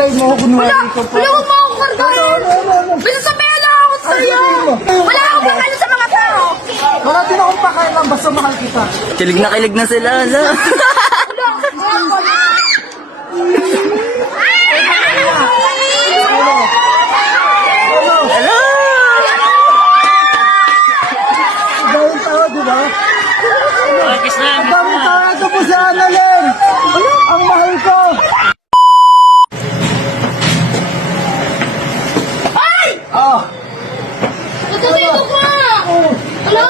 Hinihintay mo ako kunwari ko pa. Wala, huwag mo akong kargahin. Bisa sabihin lang ako sa'yo. Wala akong pakailan sa mga tao. Wala din akong pakailan, basta mahal kita. Kilig na sila. Ala. Ala. Dahil tao, di ba? Kiss na. Ang dami tao ito po si Annalyn. Ang mahal ko. Ay! Ah, Nagkasito ka! oh, Ala!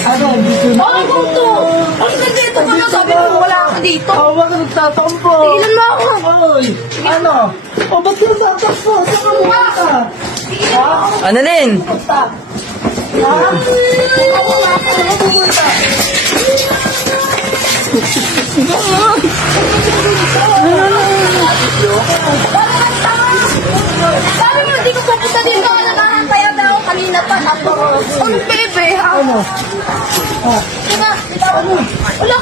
ano, dito na. Ano to? Ang nandito ka na, sabi mo wala ka dito. Oh, wag nagtatampo. Tigilan mo ako. Oy, ano? O, ba't yung tatakbo? Saan ka mukha ka? Ha? Annalyn. Basta. Ha? Saan ka pupunta? Sabi mo, hindi ko pupunta dito. Nagahantay ako kanina pa. Ang bebe, ha? Ano? Diba? Wala.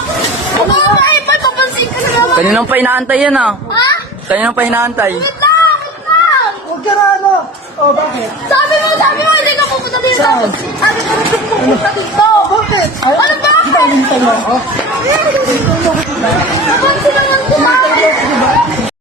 Wala, ay, ba't napansin ka na naman? Kaninang pa inaantay yan ah. Ha? Kaninang pa inaantay. Wait lang, wait lang. Huwag ka na ano? O, bakit? Sabi mo, hindi ka pupunta dito. Saan? Sabi ko, hindi ka pupunta dito. Bakit? Ay, Ano ba? hinihintay mo ako. Napansin